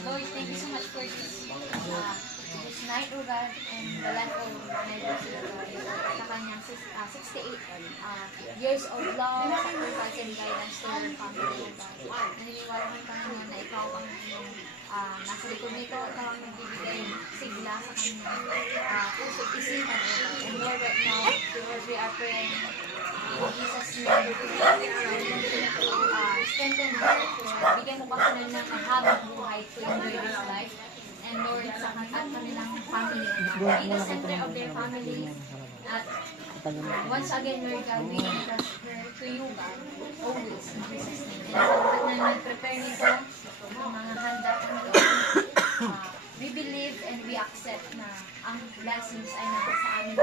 Lord, thank you so much for this night, O God, and the life of my Lord, sa kanyang 68 years of love, sacrifice, and guidance to your family, O God. Naniniwala ko kanya na ikaw ang nasa likod nito, ikaw ang nagbibigay sigla sa kanyang puso, isipan, O God. And Lord, right now, Lord, we are praying in Jesus' name, strengthen her, bigyan mo pa sila ng mahabang buhay to enjoy this life. And Lord, sa kanilang family, be the center of their family. At once again, Lord God, we entrust her to you, God, always, in Jesus' name. And sa lahat na nag-prepare nito, ng mga handa kami, we believe and we accept na ang blessings ay nasa sa amin.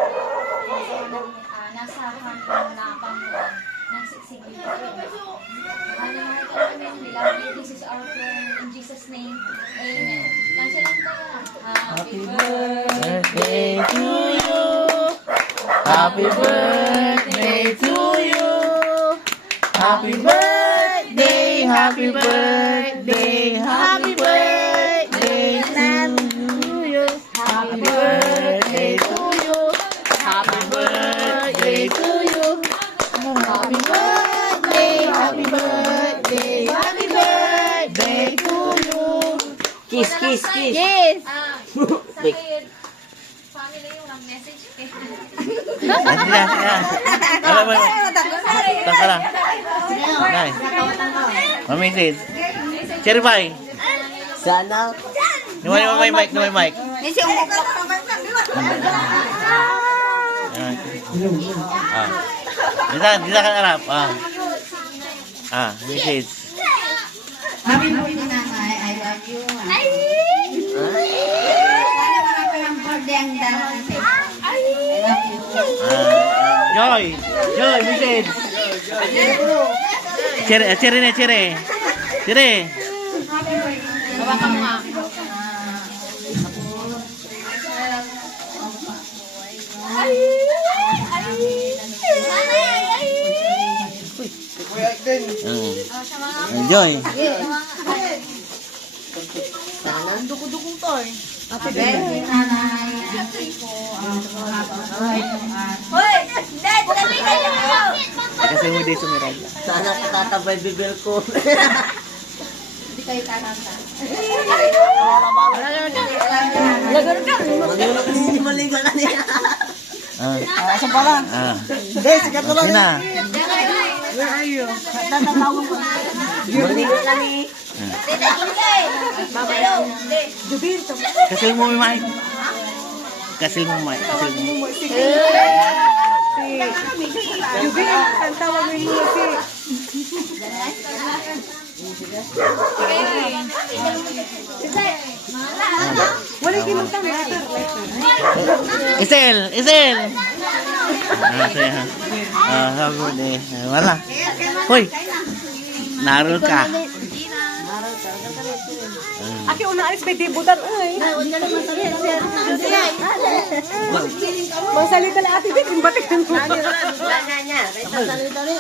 Nasa hanggang na Panginoon ng sigsigil. Mahal ka namin. We love you. This is our prayer. In Jesus' name, amen. Tansya lang tayo. Happy birthday to you. Happy birthday to you. Happy birthday, happy birthday, happy birthday to you. Happy birthday to you. Happy birthday to you. Happy birthday, happy birthday, happy birthday to you. Kiss, kiss, kiss. Kiss. Sa kayo, family yung nag-message. Taka lang. Nay. Mamisid. Cherry pie. Sana. Nuway mo may mic, nuway mic. Nisi umuklak pa ba? Dila ka harap. Message. Happy birthday, nanay. I love you. Sana marami ng birthday ang darating. I love you. Joy. Joy, message. Cherry na, cherry. Cherry. Hawakan mo nga. Joy. Sana dukong to eh. Happy birthday, nanay. Hoy! Dad! Dad! Kasi mo dito Miranda. Sana katatabay bibel ko. Hindi kayo taranta. Manulog ni maligo na niya. Asan pa lang? Sikat ko lang. Sina? Where are you? Tatatawag ko. Maligo na ni. Kasil mo may mic. Kasil mo mic. Kasil mo. Jubin, ang tawag mo yung wala kinutang letter. Isel! Isel! Saya. Happy birthday. Wala. Hoy! Narol ka. Aki una alis may debutan. Masalita lang ati, batik mo. Nanya. Salita ni.